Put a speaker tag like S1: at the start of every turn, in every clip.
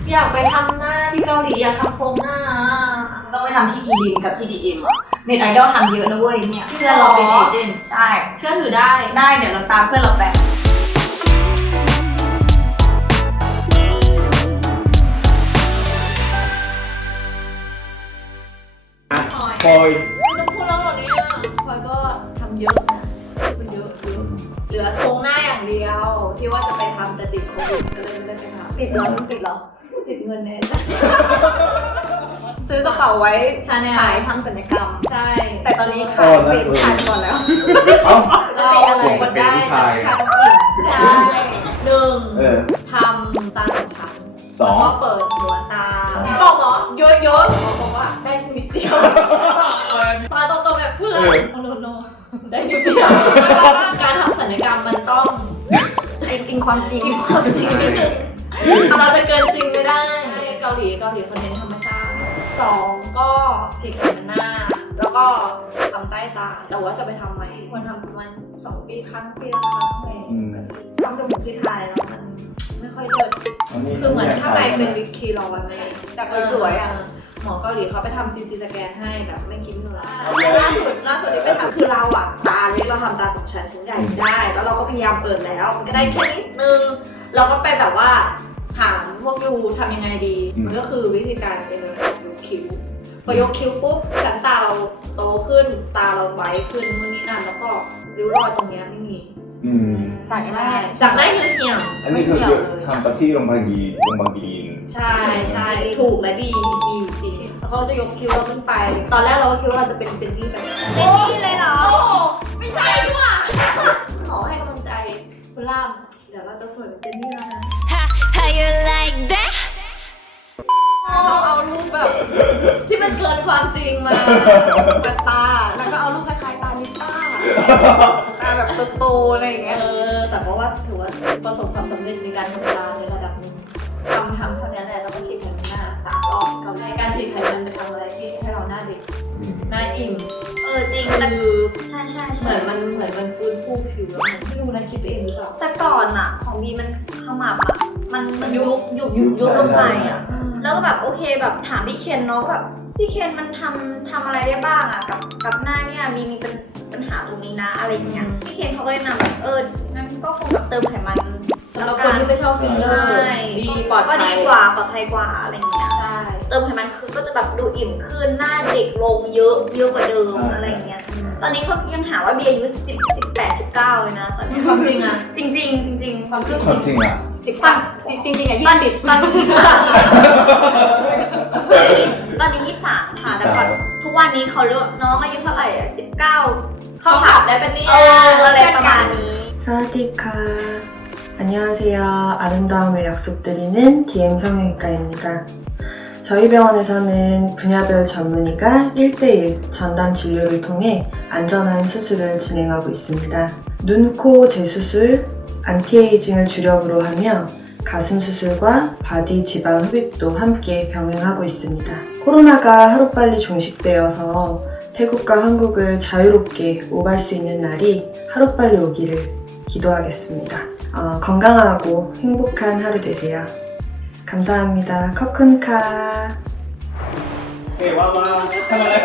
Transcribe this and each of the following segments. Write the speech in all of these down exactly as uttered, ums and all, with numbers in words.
S1: อยากไปทำหน้าที่เกาหลีอยากทำโครงหน้า
S2: ต้องไปทำที่อีลินกับที่ดีเอ็มอ่ะเน็ตไอดอลทำเยอะนะเว้ยเนี่ยเพื่อนเราเป็นเอเจนต์ใช่
S1: เชื่อถือได้
S2: ได้เดี๋ยวเราตามเพื่อนเราไป
S3: พลอย
S1: ไม่ต้องพูดแล้วหรอเนี่ยพลอยก็ทำเยอะนะมันเยอะเยอะเหลือโครงหน้าอย่างเดียวที่ว่าจะไปทำแต่ติดโควิดก็เลยไม่ได้ไปทำ
S2: ติดเหรอติดเหรอ
S1: ติดเงินเนี่ย
S2: ซื้อกระเป๋าไว้
S1: ชาแนล
S2: ขายทำศัลยกรรม
S1: ใช่
S2: แต่ตอนนี้ขายเป็นขายก่อนแล้ว
S3: เรา
S1: คนได้ชาชาต้องอิ่มใช่หนึ่งทำตาสองชั้นแล้วก็เปิดหัวตาบอกเหรอเยอะๆบอกว่าได้นิดเดียวตาโตๆแบบเพื่อนโนโนได้นิดเดียวการทำศัลยกรรมมันต้อง
S2: อิงความจริง
S1: อิงความจริงนิดนึงเราจะเกินจริงไม่ได้เกาหลีเกาหลีคนเน้นธรรมชาติสองก็ฉีดไขมันหน้าแล้วก็ทำใต้ตาแต่ว่าจะไปทำไหมควรทำประมาณสองปีครั้งปีละครั้งเลยทำจมูกที่ไทยแล้วมันไม่ค่อยเลิศคือเหมือนข้างในเป็นวิกคีรอยเลย
S2: แต่สวยอ่ะ
S1: หมอเกาหลีเขาไปทำซีซีสแกนให้แบบไม่คิดเงินล่าสุดล่าสุดที่ไปทำคือเราอ่ะตาเล็กเราทำตาสองชั้นชิ้นใหญ่ไม่ได้แล้วเราก็พยายามเปิดแล้วมันก็ได้แค่นิดนึงเราก็ไปแบบว่าถามพวกยูทำยังไงดีมันก็คือวิธีการเป็นยกคิ้วพอยกคิ้วปุ๊บชั้นตาเราโตขึ้นตาเราไวขึ้นนู่นนี่นั่นแล้วก็ริ้วรอยตรงนี้ไม่มีจากได้จากได้เหี่ยว
S3: อันนี้คือทำปที่โรงพยาบาลยีโรงพยาบาลยีน
S1: ใช่ใช่ถูกและดีมีอยู่จริงแล้วเขาจะยกคิ้วเราขึ้นไปตอนแรกเราก็คิดว่าเราจะเป็นเจนนี่แบบเจนนี่เลยเหรอไม่ใช่ด้วยขอให้กำลังใจคุณล่ามเดี๋ยวเราจะสวยเป็นเจนนี่แล้วนะ
S4: How you like that
S2: ชอบเอารูปแบบ
S1: ที่มันเกินความจริงมา
S2: เป็นตาแล้วก็เอารูปคล้ายๆตานิต้าตาแบบโตๆอะไรอย่างเงี้ย
S1: เออแต่เพราะว่าถือว่าประสบความสำเร็จในการทำตาในระดับนึงทำทำเท่านี้แหละเราก็ฉีดไขมันหน้าสามรอบกับในการฉีดไขมันเป็นทำอะไรที่ให้เราหน้าเด็กหน้าอิ่มเออจริงแต่คือใช่ใช่เหมือนมันเหมือนมันฟื้นฟูผิวแล้วมันไม่รู้นะคิดไปเองหรือเปล่า
S2: แต่ก่อนอะของบีมันขมับอะมันมันยุบยุบยุบยุบลงไปอะแล้วก็แบบโอเคแบบถามพี่เคนเนาะแบบพี่เคนมันทำทำอะไรได้บ้างอะกับกับหน้าเนี่ยมีมีเป็นปัญหาตรงนี้นะอะไรอย่างเงี้ยพี่เคนเขาก็แนะนำแบบเอองั้นก็คงแบบเติมไขมัน
S1: สำหรับคนที่ไม่ชอบฟิลเลอร์ดีปลอดภัย
S2: ก็ดีกว่าปลอดภัยกว่าอะไรอย่างเงี้ย
S1: ใช่
S2: เติมไขมันคือก็จะแบบดูอิ่มขึ้นหน้าเด็กลงเยอะเยอะกว่าเดิมอะไรอย่างเงี้ยตอนนี้เขายังหาว่าเบียร์อายุสิบสิบแปดสิบเก้าเลยนะตอนนี้
S1: ความจริงอะ
S2: จริงจริงจริง
S1: ความจริง
S3: ความจริงอะ
S1: สิบกว่า
S2: จริงจริงอะยี่สิบตอนนี้ตอนนี้ยี่สิบสามค่ะแต่ก่อนทุกวันนี้เขาเรียกน้องอายุเท่าไหร่อะสิบเก้า
S1: เขาขับได้เป็นนี่
S2: อะไรประมาณนี้
S5: สวัสดีค่ะ안녕하세요아름다움을 약속드리는 디엠 성형외과입니다. 저희 병원에서는 분야별 전문의가 일 대일 전담 진료를 통해 안전한 수술을 진행하고 있습니다. 눈, 코 재수술, 안티에이징을 주력으로 하며 가슴 수술과 바디 지방 흡입도 함께 병행하고 있습니다. 코로나가 하루빨리 종식되어서 태국과 한국을 자유롭게 오갈 수 있는 날이 하루빨리 오기를 기도하겠습니다. 어, 건강하고 행복한 하루 되세요. 감사합니다. 커큰카.
S3: 네, 와봐. 하나요?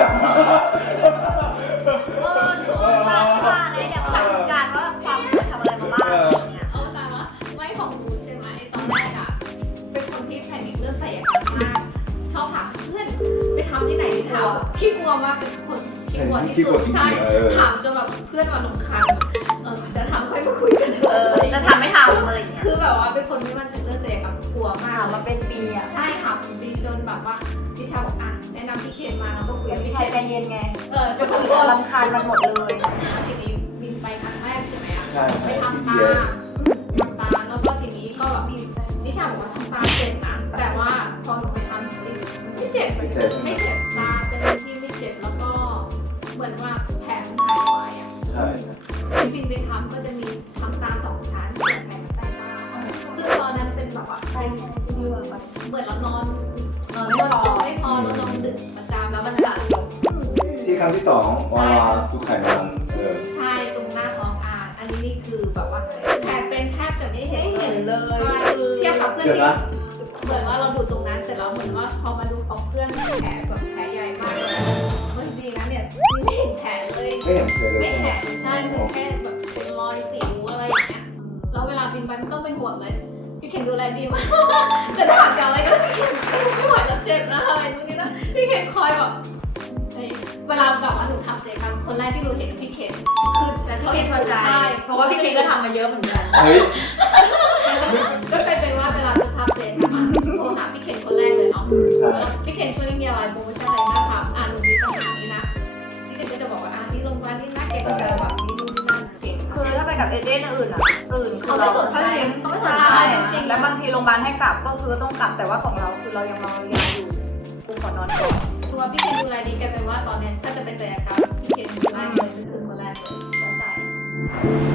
S2: เออถือว่าว่าได้อยากถามการว่าความทำอะไรมาบ้างอะไรเงี้ย
S1: เออแต่ว่าไม่ของหนูใช่ไหมตอนแรกอะเป็นคนที่แพนิคเรื่องศัลยกรรมมากชอบถามเพื่อนไปทำที่ไหนถามขี้กลัวมากเป็นคนขี้กลัวที่สุดใช่ถามจนแบบเพื่อนวันสำคัญเออจะทำค่อยมาคุยกัน
S2: เออจะทำไม่ทำอะไรเงี้ย
S1: คือแบบว่าเป็นคนที่มันจะเรื่องศัลยกรรมกลัวมาก
S2: มาเป็นปีอะ
S1: ใช่ค่ะเป็นปีจนแบบว่าดิชาบอกอ่ะแนะนำพี่เคนมาแล้วก็คุยกับพี่
S2: เคนใจเย็นไง
S1: เออ
S2: เป็นคนรำคาญมันหมดเลย
S1: ทีนี้บินไปครั้งแรกใช่ไหมอ่ะไปทำตาทำตาแล้วก็ทีนี้ก็แบบดิชาบอกว่าทำตาเจ็บนะแต่ว่าพอหนูไปทำจริงไม่เจ็บไม่เจ็บไม่เจ็บตาเป็นที่ไม่เจ็บแล้วก็เหมือนว่าแผลมันหายไวอ่ะ
S3: ใช่
S1: บินไปทำก็จะมีทำตาสองชั้นเปิดแผลใต้ตาซึ่งตอนนั้นเป็นแบบว่าใช่ที่เหมือนเหมือนเรานอนนอนไม่พอไม่พอเรานอนดึกประจำแล้วมันสะสม
S3: ที่ครั้งที่สองว่าทุกไขมันเออ
S1: ใช่ตรงหน้าท้องอ่านอันนี้นี่คือแบบว่าแผลเป็นแทบจะไม่เห็นเลยเทียบกับเพื่อนที่เหมือนว่าเราดูตรงนั้นเสร็จแล้วเหมือนว่าพอมาดูของเพื่อนแผลแบบแผลใหญ่มากเลยบางทีนะเนี่ยนี่ไม่เห็นแผลเลย
S3: ไม่เห็นเคยเลย
S1: ไม่แผลใช่คือแค่แบบเป็นรอยสิวอะไรอย่างเงี้ยแล้วเวลาบินไปไม่ต้องเป็นห่วงเลยพี่เคนดูแลดีมากจะด่าจะอะไรก็พี่เคนไม่ไหวแล้วเจ็บนะอะไรตรงนี้นะพี่เคนคอยแบบเวลาแบบว่าหนูทำศัลยกรรมคนแรกที่หนูเห็นพี่เคนคือแต่เขาเห็นเข้าใจเพราะว่าพี่เคนก็ทำมาเยอะเหมือนกัน
S3: เฮ้ย
S1: ก็กลายเป็นว่าเวลาจะทำศัลยกรรมโทรหาพี่เคนคนแรกเลยเนาะ
S3: ใช่
S1: พี่เคนช่วยมีอะไรโปรโมชั่นอะไรน่าทำอ่าหนูมีปัญหานี้นะพี่เคนก็จะบอกว่าอ่านี่ลงมานี่นะเกก็จะแบบมีนู่นนี่นั่นเก่ง
S2: คือถ้าไปกับเอเจนต์อื่นอ่ะอื่นคือ
S1: เขาไม่
S2: เรา
S1: สนใจเขาไม่สนใจ
S2: ใช่
S1: จริงๆ
S2: แล้วบางทีโรงพยาบาลให้กลับก็คือต้องกลับแต่ว่าของเราคือเรายังรอยาอยู่กูขอนอนก่อน
S1: ตัวพี่เคนดูแลดีกลายเป็นว่าตอนเนี้ยถ้าจะไปศัลยกรรมพี่เคนดูแลเลยก็คือคนแรกเลยไว้ใจ